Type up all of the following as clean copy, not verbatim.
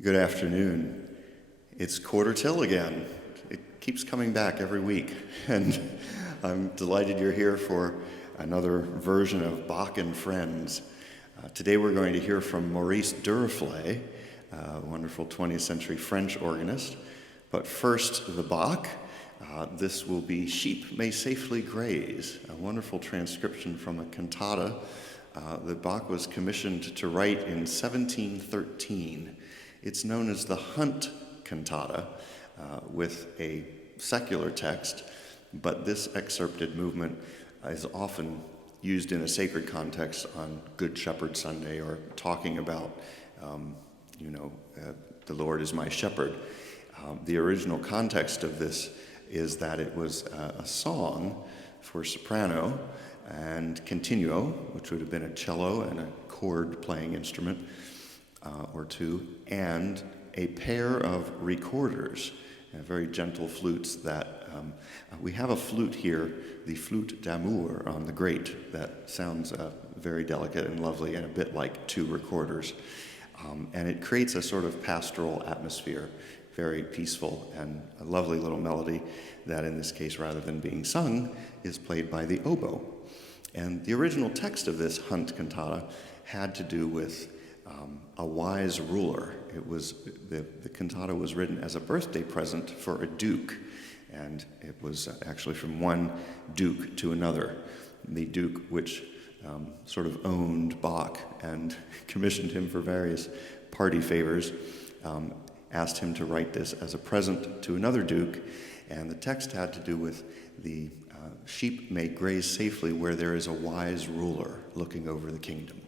Good afternoon. It's quarter till again. It keeps coming back every week, and I'm delighted you're here for another version of Bach and Friends. Today we're going to hear from Maurice Duraflay, a wonderful 20th century French organist. But first, the Bach. This will be Sheep May Safely Graze, a wonderful transcription from a cantata that Bach was commissioned to write in 1713. It's known as the Hunt Cantata, with a secular text, but this excerpted movement is often used in a sacred context on Good Shepherd Sunday, or talking about, the Lord is my shepherd. The original context of this is that it was a song for soprano and continuo, which would have been a cello and a chord-playing instrument, or two, and a pair of recorders, very gentle flutes that, we have a flute here, the flute d'amour on the grate, that sounds very delicate and lovely and a bit like two recorders. And it creates a sort of pastoral atmosphere, very peaceful, and a lovely little melody that in this case, rather than being sung, is played by the oboe. And the original text of this Hunt cantata had to do with a wise ruler. It was the cantata was written as a birthday present for a duke, and it was actually from one duke to another. The duke, which sort of owned Bach and commissioned him for various party favors, asked him to write this as a present to another duke, and the text had to do with the sheep may graze safely where there is a wise ruler looking over the kingdom.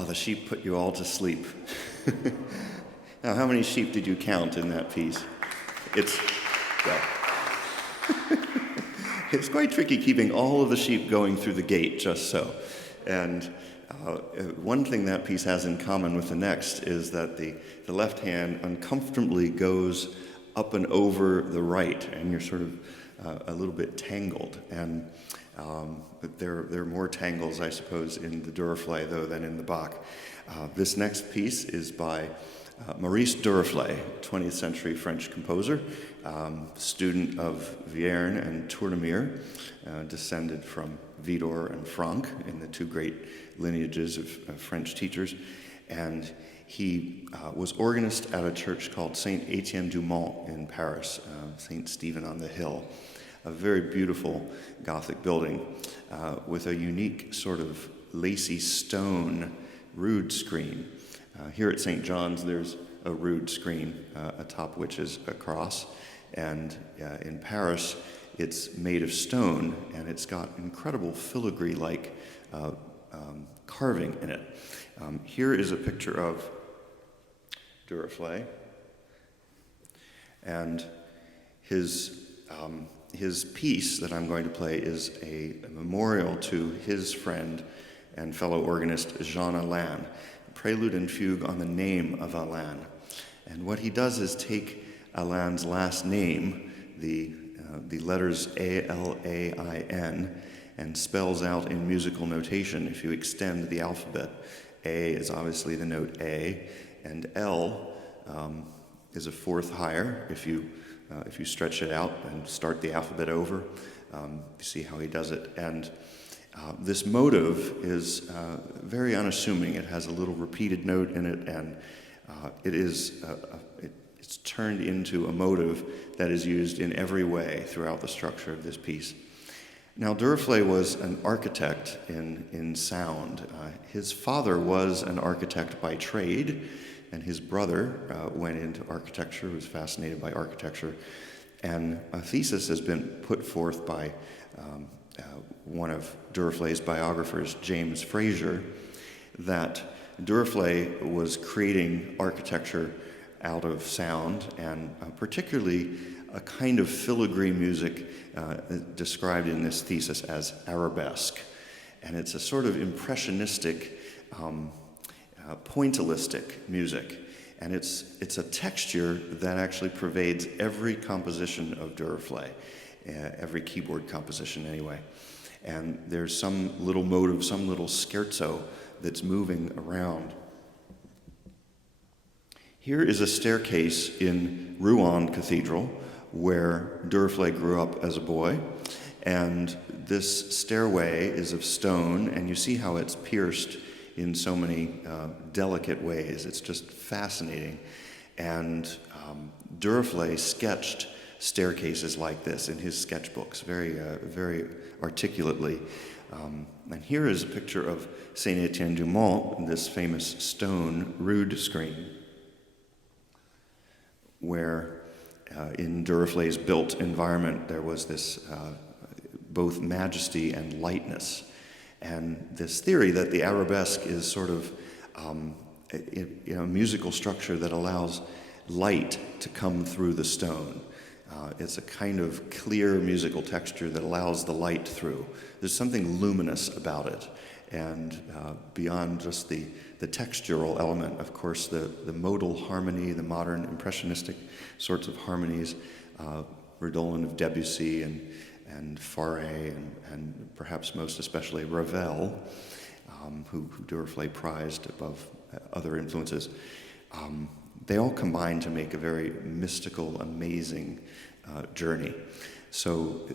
Oh, the sheep put you all to sleep. Now, how many sheep did you count in that piece? Well, it's quite tricky keeping all of the sheep going through the gate just so. And one thing that piece has in common with the next is that the left hand uncomfortably goes up and over the right, and you're sort of a little bit tangled. And there are more tangles, I suppose, in the Duruflé, though, than in the Bach. This next piece is by Maurice Duraflay, 20th century French composer, student of Vierne and Tournemire, descended from Widor and Franck in the two great lineages of French teachers. And he was organist at a church called Saint Etienne du Mont in Paris, Saint Stephen on the Hill, a very beautiful Gothic building with a unique sort of lacy stone rood screen. Here at St. John's, there's a rood screen atop which is a cross, and in Paris, it's made of stone, and it's got incredible filigree-like carving in it. Here is a picture of Duruflé, and his piece that I'm going to play is a memorial to his friend and fellow organist Jean Alain, Prelude and Fugue on the name of Alain. And what he does is take Alain's last name, the letters A-L-A-I-N, and spells out in musical notation, if you extend the alphabet. A is obviously the note A, and L is a fourth higher. If you stretch it out and start the alphabet over, you see how he does it. And this motive is very unassuming. It has a little repeated note in it, and it's turned into a motive that is used in every way throughout the structure of this piece. Now, Duruflé was an architect in sound. His father was an architect by trade, and his brother went into architecture, was fascinated by architecture, and a thesis has been put forth by one of Duruflé's biographers, James Fraser, that Duruflé was creating architecture out of sound, and particularly a kind of filigree music described in this thesis as arabesque. And it's a sort of impressionistic, pointillistic music. And it's a texture that actually pervades every composition of Duruflé, every keyboard composition anyway. And there's some little motive, some little scherzo that's moving around. Here is a staircase in Rouen Cathedral, where Duruflé grew up as a boy, and this stairway is of stone, and you see how it's pierced in so many delicate ways. It's just fascinating. And Duruflé sketched staircases like this in his sketchbooks very articulately. And here is a picture of Saint Etienne du Mont, this famous stone rood screen, where in Duruflé's built environment there was this both majesty and lightness. And this theory that the arabesque is sort of a musical structure that allows light to come through the stone. It's a kind of clear musical texture that allows the light through. There's something luminous about it. And beyond just the textural element, of course, the modal harmony, the modern impressionistic sorts of harmonies, Redolin of Debussy and Fauré and perhaps most especially Ravel, who Duruflé prized above other influences, they all combine to make a very mystical, amazing journey. So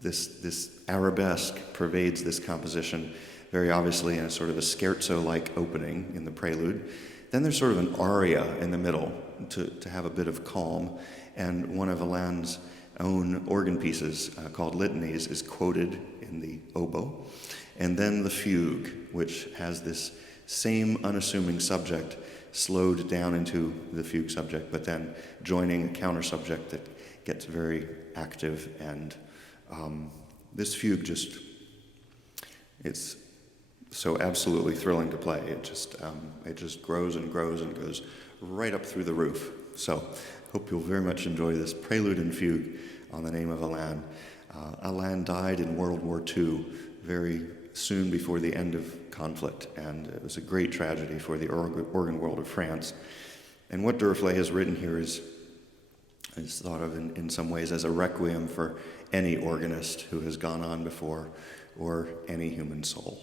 this arabesque pervades this composition very obviously in a sort of a scherzo-like opening in the prelude. Then there's sort of an aria in the middle to have a bit of calm, and one of Alain's own organ pieces called Litanies is quoted in the oboe. And then the fugue, which has this same unassuming subject slowed down into the fugue subject, but then joining a counter subject that gets very active. And this fugue it's so absolutely thrilling to play. It just grows and grows and goes right up through the roof. So hope you'll very much enjoy this Prelude and Fugue on the name of Alain. Alain died in World War II very soon before the end of conflict, and it was a great tragedy for the organ world of France. And what Duruflé has written here is thought of in some ways as a requiem for any organist who has gone on before, or any human soul.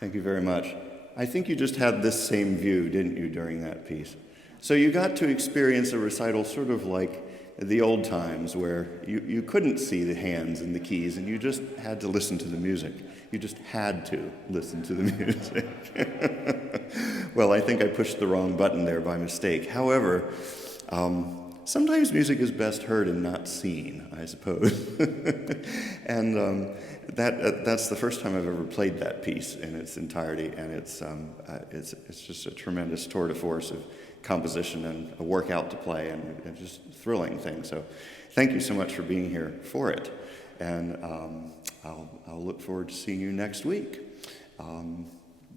Thank you very much. I think you just had this same view, didn't you, during that piece? So you got to experience a recital sort of like the old times where you couldn't see the hands and the keys and you just had to listen to the music. You just had to listen to the music. Well, I think I pushed the wrong button there by mistake. However, sometimes music is best heard and not seen, I suppose. And that's the first time I've ever played that piece in its entirety, and it's just a tremendous tour de force of composition and a workout to play, and just thrilling thing. So, thank you so much for being here for it, and I'll look forward to seeing you next week.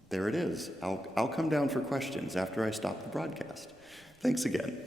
There it is. I'll come down for questions after I stop the broadcast. Thanks again.